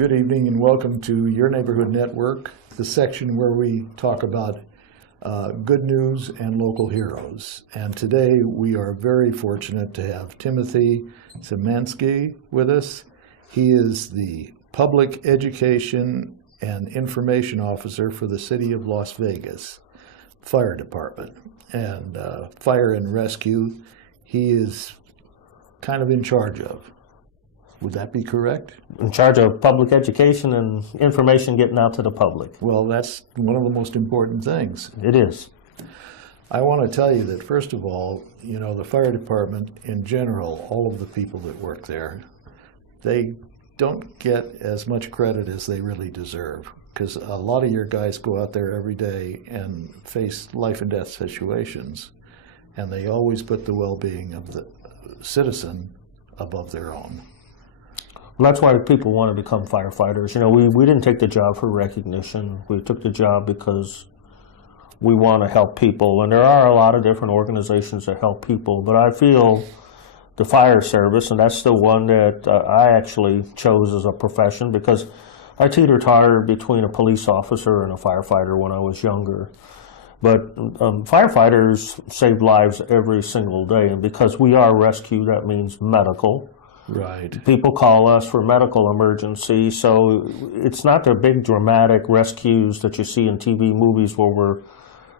Good evening and welcome to Your Neighborhood Network, the section where we talk about good news and local heroes. And today we are very fortunate to have Timothy Szymanski with us. He is the Public Education and Information Officer for the City of Las Vegas Fire Department and Fire and Rescue. He is kind of in charge of. Would that be correct? In charge of public education and information getting out to the public. Well, that's one of the most important things. It is. I want to tell you that, first of all, the fire department in general, all of the people that work there, they don't get as much credit as they really deserve, because a lot of your guys go out there every day and face life and death situations, and they always put the well-being of the citizen above their own. Well, that's why people want to become firefighters. We didn't take the job for recognition. We took the job because we want to help people. And there are a lot of different organizations that help people. But I feel the fire service, and that's the one that I actually chose as a profession, because I teeter-tottered between a police officer and a firefighter when I was younger. But firefighters save lives every single day. And because we are rescue, that means medical. Right. People call us for medical emergency, so it's not the big dramatic rescues that you see in TV movies where we're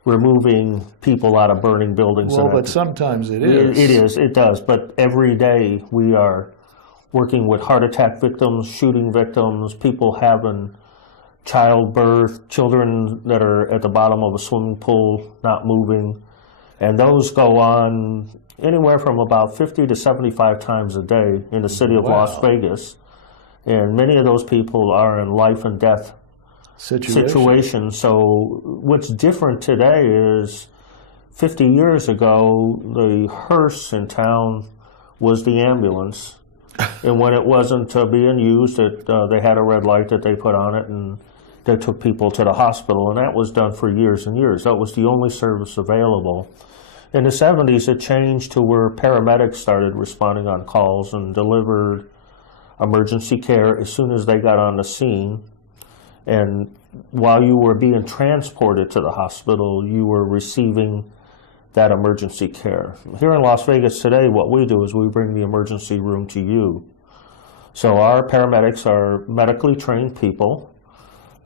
removing people out of burning buildings. Well, but sometimes it is. It does. But every day we are working with heart attack victims, shooting victims, people having childbirth, children that are at the bottom of a swimming pool not moving, and those go on anywhere from about 50 to 75 times a day in the city of Las Vegas. And many of those people are in life and death situations. So what's different today is 50 years ago, the hearse in town was the ambulance. And when it wasn't being used, they had a red light that they put on it, and they took people to the hospital. And that was done for years and years. That was the only service available. In the 70s, it changed to where paramedics started responding on calls and delivered emergency care as soon as they got on the scene. And while you were being transported to the hospital, you were receiving that emergency care. Here in Las Vegas today, what we do is we bring the emergency room to you. So our paramedics are medically trained people.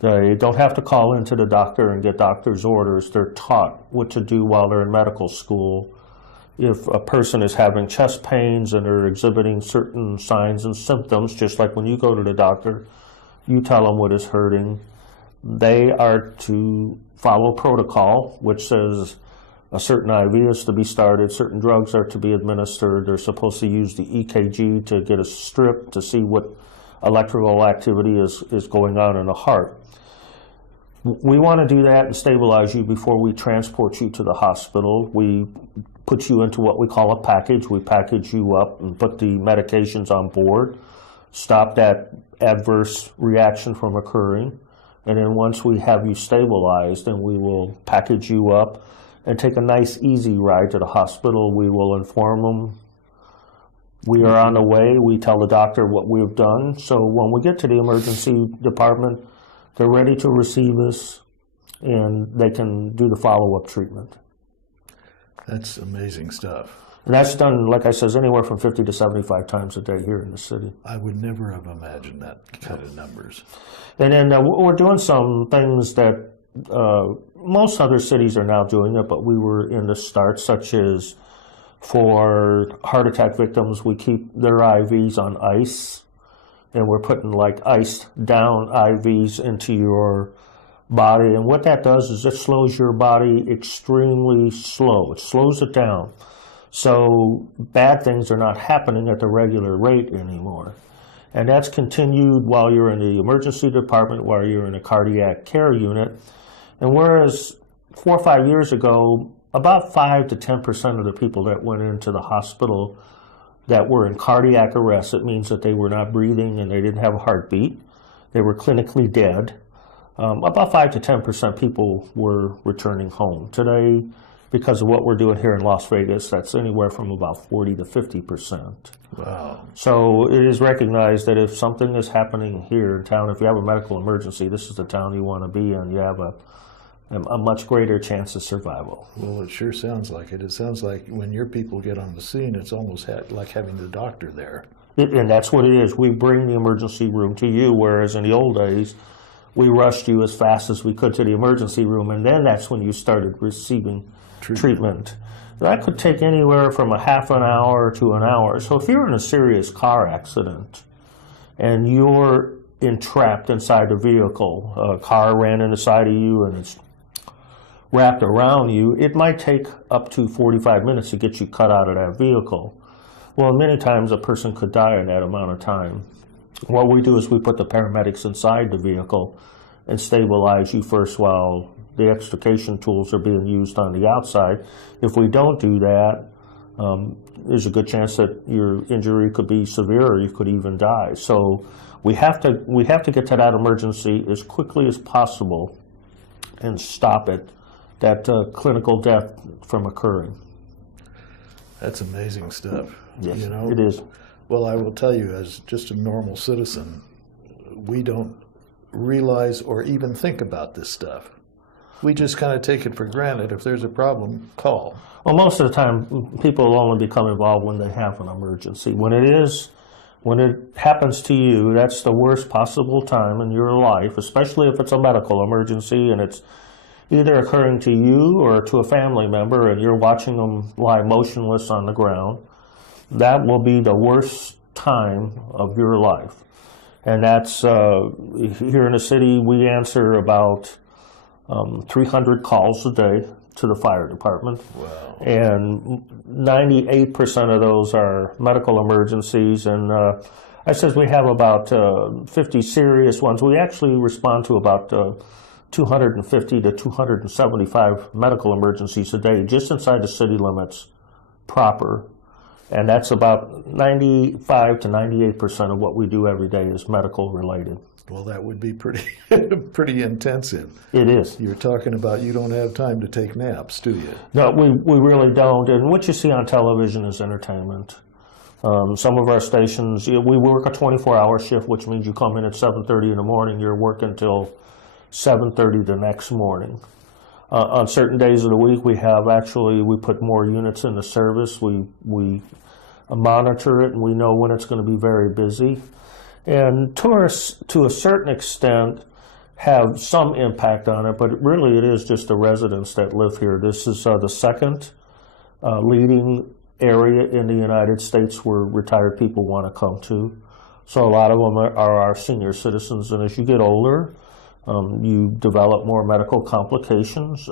They don't have to call into the doctor and get doctor's orders. They're taught what to do while they're in medical school. If a person is having chest pains and they're exhibiting certain signs and symptoms, just like when you go to the doctor, you tell them what is hurting. They are to follow protocol, which says a certain IV is to be started, certain drugs are to be administered. They're supposed to use the EKG to get a strip to see what electrical activity is going on in the heart. We want to do that and stabilize you before we transport you to the hospital. We put you into what we call a package. We package you up and put the medications on board, stop that adverse reaction from occurring. And then once we have you stabilized, then we will package you up and take a nice, easy ride to the hospital. We will inform them we are on the way. We tell the doctor what we've done. So when we get to the emergency department, they're ready to receive us, and they can do the follow-up treatment. That's amazing stuff. And that's done, like I said, anywhere from 50 to 75 times a day here in the city. I would never have imagined that kind of numbers. And then we're doing some things that most other cities are now doing it, but we were in the start, such as for heart attack victims, we keep their IVs on ice. And we're putting like iced down IVs into your body. And what that does is it slows your body extremely slow. It slows it down. So bad things are not happening at the regular rate anymore. And that's continued while you're in the emergency department, while you're in a cardiac care unit. And whereas 4 or 5 years ago, about 5 to 10% of the people that went into the hospital that were in cardiac arrest, it means that they were not breathing and they didn't have a heartbeat. They were clinically dead. About 5 to 10% people were returning home. Today, because of what we're doing here in Las Vegas. That's anywhere from about 40 to 50%. Wow. So it is recognized that if something is happening here in town, if you have a medical emergency, this is the town you want to be in. You have a much greater chance of survival. Well, it sure sounds like it. It sounds like when your people get on the scene, it's almost like having the doctor there. And that's what it is. We bring the emergency room to you, whereas in the old days, we rushed you as fast as we could to the emergency room, and then that's when you started receiving treatment. That could take anywhere from a half an hour to an hour. So if you're in a serious car accident and you're entrapped inside the vehicle, a car ran in the side of you and it's wrapped around you, it might take up to 45 minutes to get you cut out of that vehicle. Well, many times a person could die in that amount of time. What we do is we put the paramedics inside the vehicle and stabilize you first while the extrication tools are being used on the outside. If we don't do that, there's a good chance that your injury could be severe or you could even die. So we have to get to that emergency as quickly as possible and stop it, that clinical death from occurring. That's amazing stuff. Yes, you know? it is. Well, I will tell you, as just a normal citizen, we don't realize or even think about this stuff. We just kind of take it for granted. If there's a problem, call. Well, most of the time, people only become involved when they have an emergency. When it happens to you, that's the worst possible time in your life, especially if it's a medical emergency and it's either occurring to you or to a family member and you're watching them lie motionless on the ground. That will be the worst time of your life. And that's, here in the city, we answer about 300 calls a day to the fire department. Wow. And 98% of those are medical emergencies. And I says we have about 50 serious ones. We actually respond to about 250 to 275 medical emergencies a day just inside the city limits proper. And that's about 95 to 98% of what we do every day is medical related. Well, that would be pretty pretty intensive. It is. You're talking about you don't have time to take naps, do you? No, we really don't. And what you see on television is entertainment. Some of our stations, we work a 24-hour shift, which means you come in at 7:30 in the morning, you're working until 7:30 the next morning. On certain days of the week, we put more units into service. We monitor it, and we know when it's going to be very busy. And tourists, to a certain extent, have some impact on it, but really it is just the residents that live here. This is the second leading area in the United States where retired people want to come to. So a lot of them are our senior citizens, and as you get older, you develop more medical complications.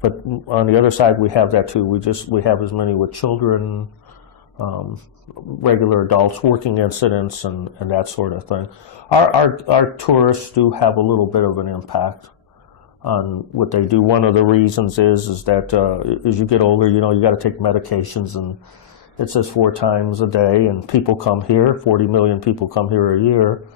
But on the other side, we have that too. We have as many with children, regular adults, working incidents, and that sort of thing. Our tourists do have a little bit of an impact on what they do. One of the reasons is that as you get older, you got to take medications, and it says 4 times a day, and people come here, 40 million people come here a year.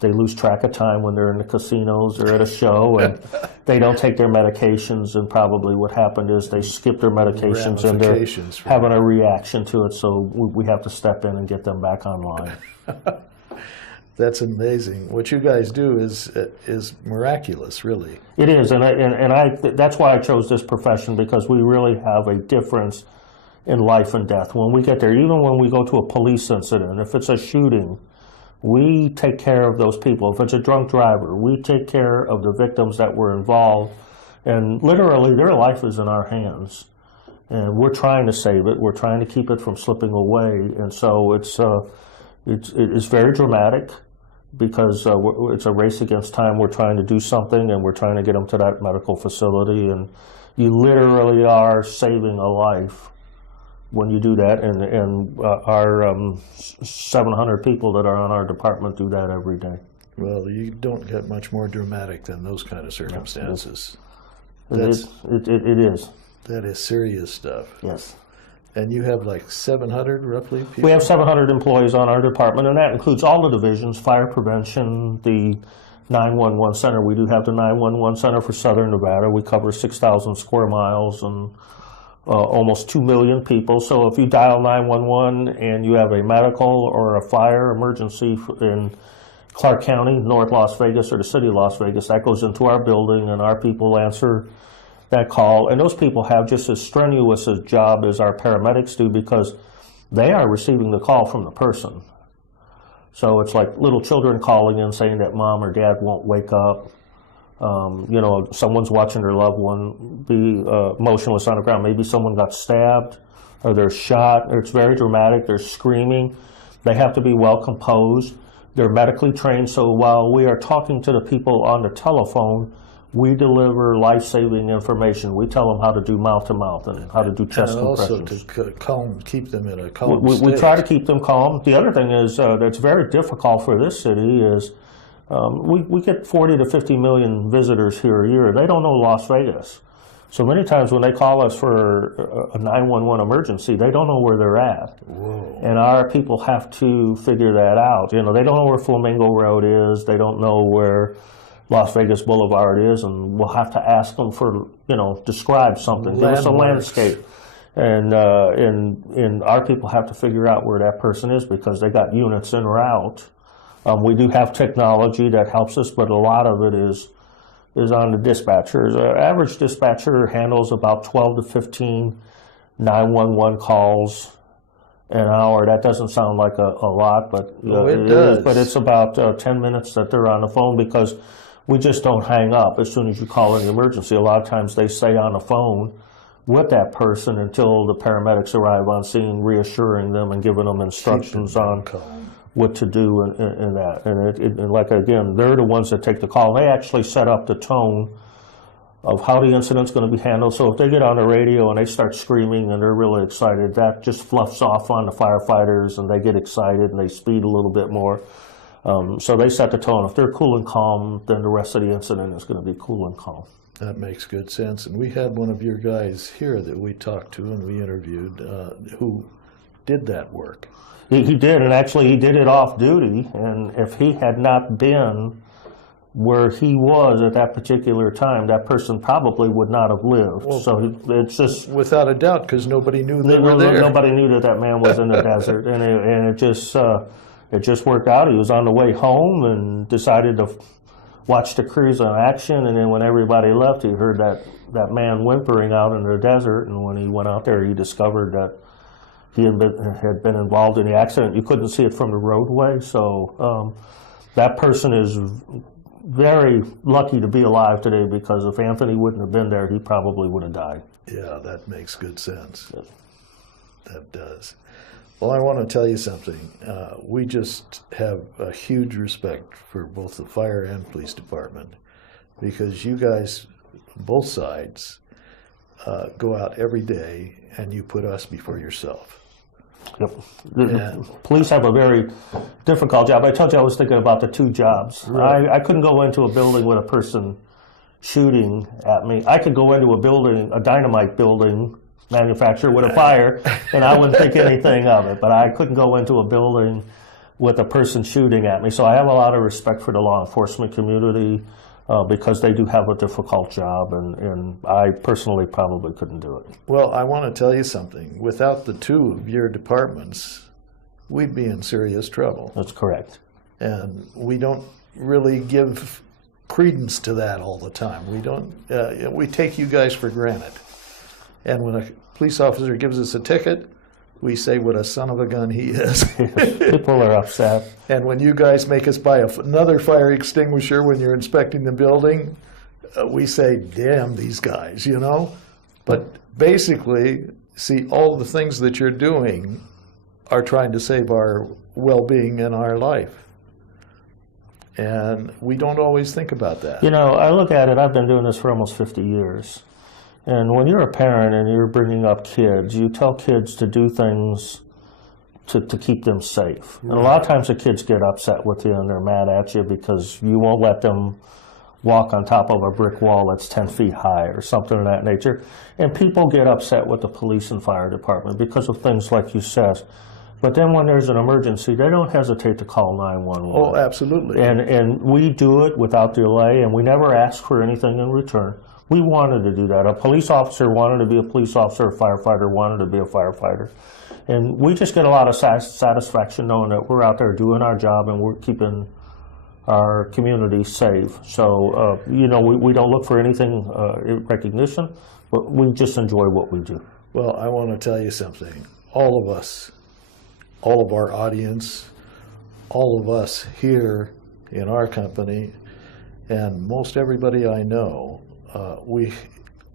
They lose track of time when they're in the casinos or at a show, and they don't take their medications, and probably what happened is they skip their medications and they're having a reaction to it, so we have to step in and get them back online. That's amazing. What you guys do is miraculous, really. It is, and that's why I chose this profession, because we really have a difference in life and death. When we get there, even when we go to a police incident, if it's a shooting, we take care of those people. If it's a drunk driver, we take care of the victims that were involved. And literally, their life is in our hands. And we're trying to save it. We're trying to keep it from slipping away. And so it's very dramatic, because it's a race against time. We're trying to do something, and we're trying to get them to that medical facility. And you literally are saving a life when you do that, and our 700 people that are on our department do that every day. Well, you don't get much more dramatic than those kind of circumstances. It is. That is serious stuff. Yes. And you have like 700 roughly people? We have 700 employees on our department, and that includes all the divisions: fire prevention, the 911 center. We do have the 911 center for Southern Nevada. We cover 6,000 square miles and almost 2 million people. So if you dial 911 and you have a medical or a fire emergency in Clark County, North Las Vegas, or the city of Las Vegas, that goes into our building, and our people answer that call. And those people have just as strenuous a job as our paramedics do, because they are receiving the call from the person. So it's like little children calling in saying that mom or dad won't wake up. Someone's watching their loved one be motionless on the ground. Maybe someone got stabbed or they're shot. It's very dramatic. They're screaming. They have to be well composed. They're medically trained. So while we are talking to the people on the telephone, we deliver life-saving information. We tell them how to do mouth-to-mouth and how to do chest compressions. And also to keep them in a calm we state. try to keep them calm. The other thing is that's very difficult for this city is we get 40 to 50 million visitors here a year. They don't know Las Vegas. So many times when they call us for a 911 emergency, they don't know where they're at. Whoa. And our people have to figure that out. They don't know where Flamingo Road is. They don't know where Las Vegas Boulevard is, and we'll have to ask them for, describe something, give us a landscape. And our people have to figure out where that person is, because they got units en route. We do have technology that helps us, but a lot of it is on the dispatchers. Average dispatcher handles about 12 to 15 911 calls an hour. That doesn't sound like a lot, but it does. But it's about 10 minutes that they're on the phone, because we just don't hang up as soon as you call in the emergency. A lot of times they stay on the phone with that person until the paramedics arrive on scene, reassuring them and giving them instructions on what to do in that. And like, again, they're the ones that take the call. They actually set up the tone of how the incident's going to be handled. So if they get on the radio and they start screaming and they're really excited, that just fluffs off on the firefighters, and they get excited and they speed a little bit more. So they set the tone. If they're cool and calm, then the rest of the incident is going to be cool and calm. That makes good sense. And we had one of your guys here that we talked to and we interviewed who did that work. He did, and actually he did it off duty. And if he had not been where he was at that particular time, that person probably would not have lived. Well, so it's just... Without a doubt, because nobody knew they were there. Nobody knew that man was in the desert. And it just worked out. He was on the way home and decided to watch the crews in action. And then when everybody left, he heard that man whimpering out in the desert. And when he went out there, he discovered that he had been involved in the accident. You couldn't see it from the roadway. So that person is very lucky to be alive today, because if Anthony wouldn't have been there, he probably would have died. Yeah, that makes good sense. Yes. That does. Well, I want to tell you something. We just have a huge respect for both the fire and police department, because you guys, both sides, go out every day and you put us before yourself. Yep. The police have a very difficult job. I told you I was thinking about the two jobs. Right. I couldn't go into a building with a person shooting at me. I could go into a building, a dynamite building manufacturer with a fire, and I wouldn't think anything of it. But I couldn't go into a building with a person shooting at me. So I have a lot of respect for the law enforcement community, because they do have a difficult job, and I personally probably couldn't do it. Well, I want to tell you something. Without the two of your departments, we'd be in serious trouble. That's correct. And we don't really give credence to that all the time. We don't. We take you guys for granted. And when a police officer gives us a ticket, we say what a son of a gun he is. People are upset. And when you guys make us buy another fire extinguisher when you're inspecting the building, we say, damn these guys, But basically, see, all the things that you're doing are trying to save our well-being and our life. And we don't always think about that. I look at it, I've been doing this for almost 50 years. And when you're a parent and you're bringing up kids, you tell kids to do things to keep them safe. Right. And a lot of times the kids get upset with you and they're mad at you because you won't let them walk on top of a brick wall that's 10 feet high or something of that nature. And people get upset with the police and fire department because of things like you said. But then when there's an emergency, they don't hesitate to call 911. Oh, absolutely. And we do it without delay, and we never ask for anything in return. We wanted to do that. A police officer wanted to be a police officer, a firefighter wanted to be a firefighter. And we just get a lot of satisfaction knowing that we're out there doing our job and we're keeping our community safe. So, you know, we don't look for anything recognition, but we just enjoy what we do. Well, I want to tell you something. All of us, all of our audience, all of us here in our company, and most everybody I know, we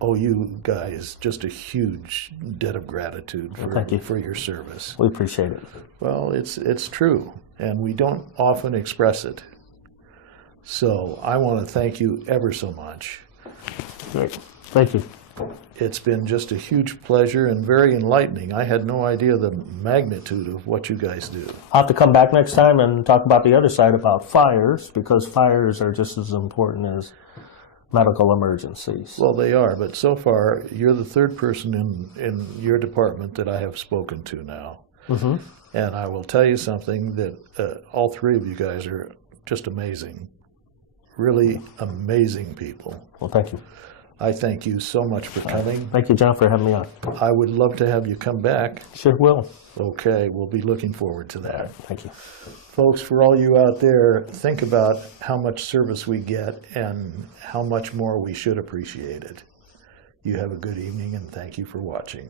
owe you guys just a huge debt of gratitude for your service. We appreciate it. Well, it's true, and we don't often express it. So I want to thank you ever so much. Great. Thank you. It's been just a huge pleasure and very enlightening. I had no idea the magnitude of what you guys do. I'll have to come back next time and talk about the other side about fires, because fires are just as important as medical emergencies. Well, they are, but so far, you're the third person in your department that I have spoken to now. Mm-hmm. And I will tell you something, that all three of you guys are just amazing. Really amazing people. Well, thank you. I thank you so much for coming. Thank you, John, for having me on. I would love to have you come back. Sure will. Okay, we'll be looking forward to that. Thank you. Folks, for all you out there, think about how much service we get and how much more we should appreciate it. You have a good evening, and thank you for watching.